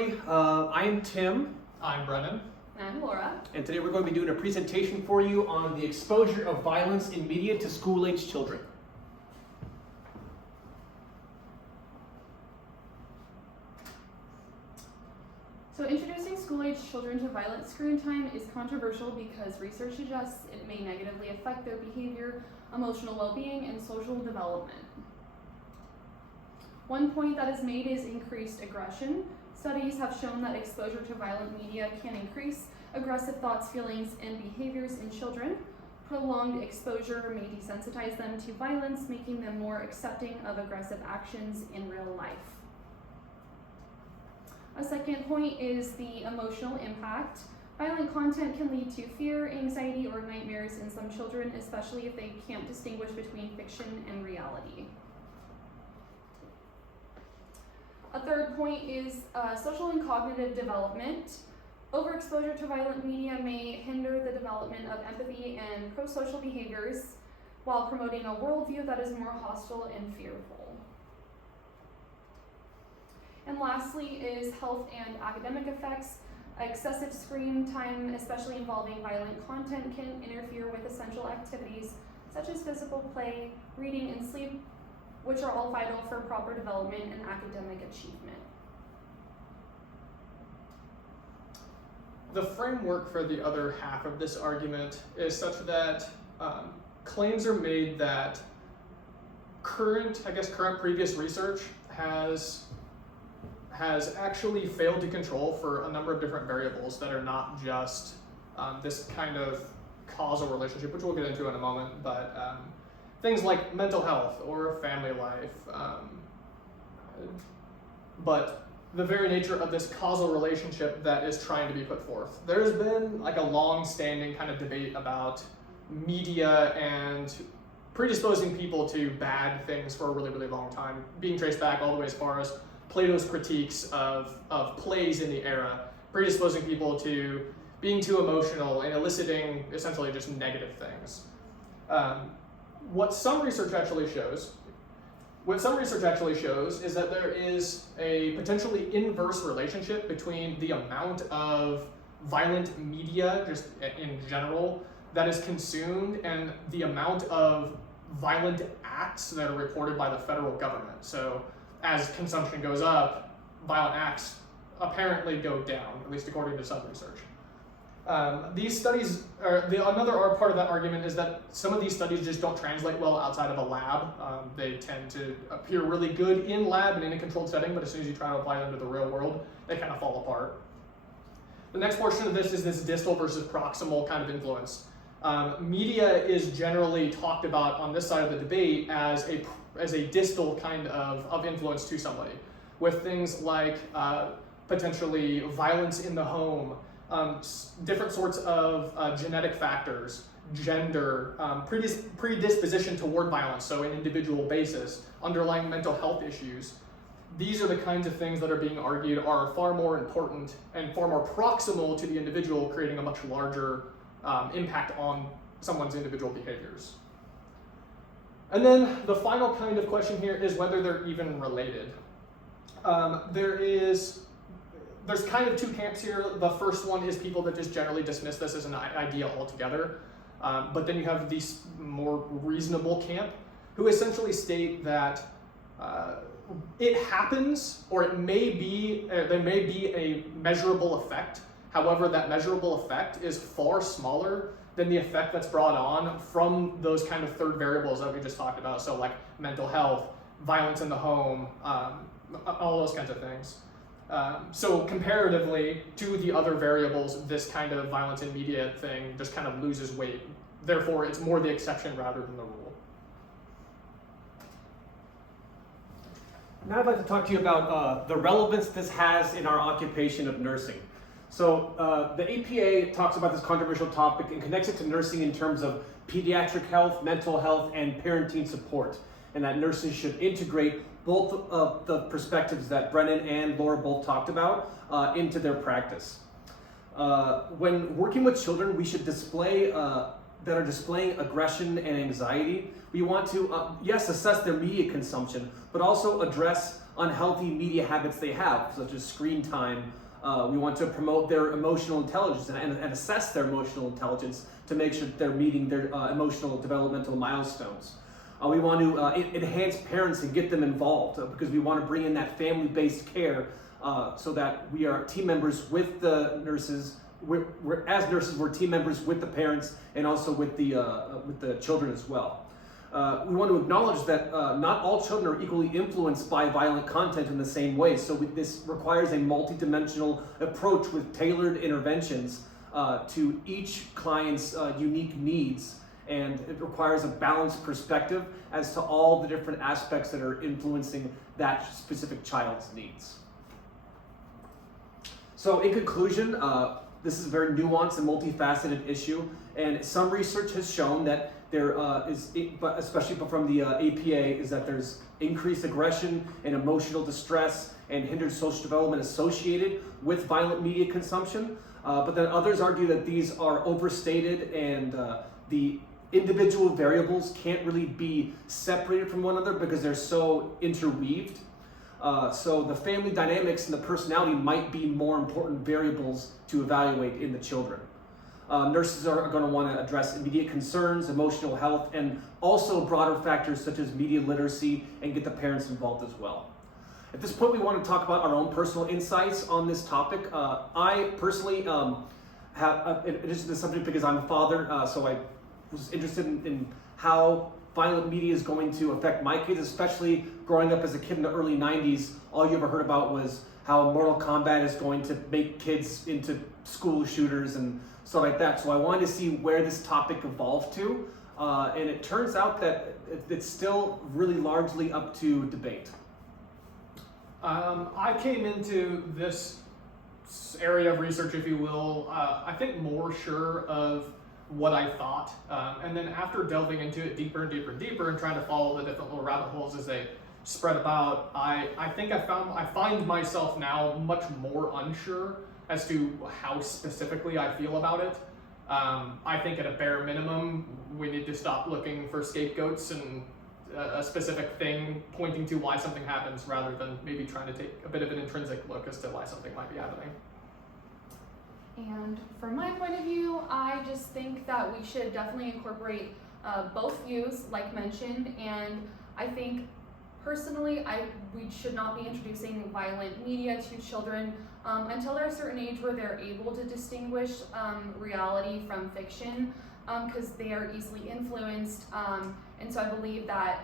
everybody. I'm Tim. I'm Brennan. And I'm Laura. And today we're going to be doing a presentation for you on the exposure of violence in media to school-age children. So introducing school-age children to violent screen time is controversial because research suggests it may negatively affect their behavior, emotional well-being, and social development. One point that is made is increased aggression. Studies have shown that exposure to violent media can increase aggressive thoughts, feelings, and behaviors in children. Prolonged exposure may desensitize them to violence, making them more accepting of aggressive actions in real life. A second point is the emotional impact. Violent content can lead to fear, anxiety, or nightmares in some children, especially if they can't distinguish between fiction and reality. A third point is social and cognitive development. Overexposure to violent media may hinder the development of empathy and pro-social behaviors while promoting a worldview that is more hostile and fearful. And lastly is health and academic effects. Excessive screen time, especially involving violent content, can interfere with essential activities such as physical play, reading, and sleep, which are all vital for proper development and academic achievement. The framework for the other half of this argument is such that claims are made that current previous research has actually failed to control for a number of different variables that are not just this kind of causal relationship, which we'll get into in a moment, but things like mental health or family life, but the very nature of this causal relationship that is trying to be put forth. There's been like a long-standing kind of debate about media and predisposing people to bad things for a really, really long time, being traced back all the way as far as Plato's critiques of plays in the era, predisposing people to being too emotional and eliciting essentially just negative things. What some research actually shows is that there is a potentially inverse relationship between the amount of violent media, just in general, that is consumed and the amount of violent acts that are reported by the federal government. So as consumption goes up, violent acts apparently go down, at least according to some research. These studies, another part of that argument is that some of these studies just don't translate well outside of a lab. They tend to appear really good in lab and in a controlled setting, but as soon as you try to apply them to the real world, they kind of fall apart. The next portion of this is this distal versus proximal kind of influence. Media is generally talked about on this side of the debate as a distal kind of influence to somebody, with things like potentially violence in the home, different sorts of genetic factors, gender, predisposition toward violence, so an individual basis, underlying mental health issues. These are the kinds of things that are being argued are far more important and far more proximal to the individual, creating a much larger impact on someone's individual behaviors. And then the final kind of question here is whether they're even related. There's kind of two camps here. The first one is people that just generally dismiss this as an idea altogether. But then you have this more reasonable camp who essentially state that it happens, or there may be a measurable effect. However, that measurable effect is far smaller than the effect that's brought on from those kind of third variables that we just talked about. So like mental health, violence in the home, all those kinds of things. So comparatively to the other variables, this kind of violence in media thing just kind of loses weight. Therefore, it's more the exception rather than the rule. Now I'd like to talk to you about the relevance this has in our occupation of nursing. So the APA talks about this controversial topic and connects it to nursing in terms of pediatric health, mental health, and parenting support, and that nurses should integrate both of the perspectives that Brennan and Laura both talked about into their practice. When working with children, we should display that are displaying aggression and anxiety. We want to, yes, assess their media consumption, but also address unhealthy media habits they have, such as screen time. We want to promote their emotional intelligence and assess their emotional intelligence to make sure that they're meeting their emotional developmental milestones. We want to enhance parents and get them involved because we want to bring in that family-based care so that we are team members with the nurses. As nurses, we're team members with the parents and also with the children as well. We want to acknowledge that not all children are equally influenced by violent content in the same way. So this requires a multidimensional approach with tailored interventions to each client's unique needs. And it requires a balanced perspective as to all the different aspects that are influencing that specific child's needs. So in conclusion, this is a very nuanced and multifaceted issue, and some research has shown that there is, but especially from the APA, is that there's increased aggression and emotional distress and hindered social development associated with violent media consumption. But then others argue that these are overstated and the individual variables can't really be separated from one another because they're so interweaved. So the family dynamics and the personality might be more important variables to evaluate in the children. Nurses are going to want to address immediate concerns, emotional health, and also broader factors such as media literacy and get the parents involved as well. At this point, we want to talk about our own personal insights on this topic. I personally have it is the subject because I'm a father, so I was interested in how violent media is going to affect my kids, especially growing up as a kid in the early 90s. All you ever heard about was how Mortal Kombat is going to make kids into school shooters and stuff like that. So I wanted to see where this topic evolved to, and it turns out that it's still really largely up to debate. I came into this area of research, if you will, I think more sure of what I thought, and then after delving into it deeper and deeper and deeper and trying to follow the different little rabbit holes as they spread about, I think I find myself now much more unsure as to how specifically I feel about it. I think at a bare minimum, we need to stop looking for scapegoats and a specific thing pointing to why something happens rather than maybe trying to take a bit of an intrinsic look as to why something might be happening. And from my point of view, I just think that we should definitely incorporate both views, like mentioned, and I think personally, we should not be introducing violent media to children until they're a certain age where they're able to distinguish reality from fiction, because they are easily influenced. And so I believe that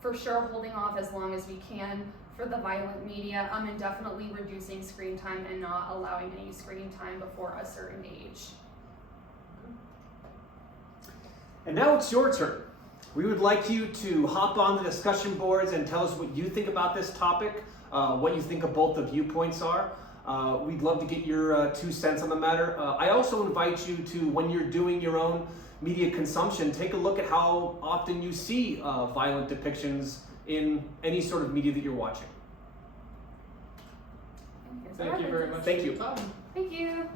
for sure holding off as long as we can for the violent media, and definitely reducing screen time and not allowing any screen time before a certain age. And now it's your turn. We would like you to hop on the discussion boards and tell us what you think about this topic, what you think of both the viewpoints are. We'd love to get your 2 cents on the matter. I also invite you to, when you're doing your own media consumption, take a look at how often you see violent depictions in any sort of media that you're watching. Thank you very much. Thank you. Thank you.